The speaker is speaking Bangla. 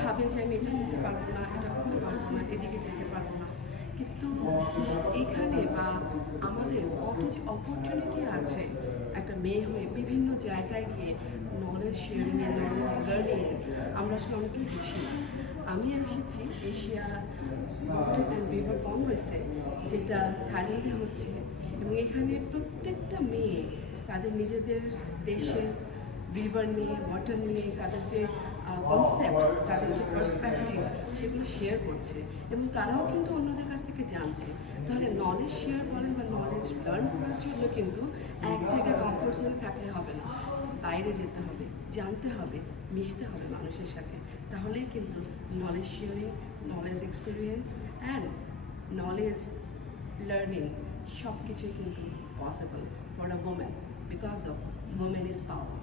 ভাবে যে আমি এটা করতে পারবো না, এটা করতে পারবো না, এদিকে যেতে পারবো না। কিন্তু এখানে বা আমাদের কত যে অপরচুনিটি আছে একটা মেয়ে হয়ে বিভিন্ন জায়গায় গিয়ে নলেজ শেয়ারিংয়ে, নলেজ লার্নিংয়ে, আমরা আসলে অনেকেই বুঝি না। আমি এসেছি এশিয়া রিভার কংগ্রেসে, যেটা থাইল্যান্ডে হচ্ছে, এবং এখানে প্রত্যেকটা মেয়ে তাদের নিজেদের দেশের রিভার নিয়ে, ওয়াটার নিয়ে, তাদের যে কনসেপ্ট, তাদের যে পার্সপেক্টিভ, সেগুলো শেয়ার করছে এবং তারাও কিন্তু অন্যদের কাছ থেকে জানছে। তাহলে নলেজ শেয়ার করেন বা নলেজ লার্ন করার জন্য কিন্তু এক জায়গায় কমফোর্ট জোনে থাকলে হবে না, বাইরে যেতে হবে, জানতে হবে, মিশতে হবে মানুষের সাথে। তাহলেই কিন্তু knowledge sharing, knowledge experience and knowledge learning সব কিছুই কিন্তু possible for a women, because of women is power.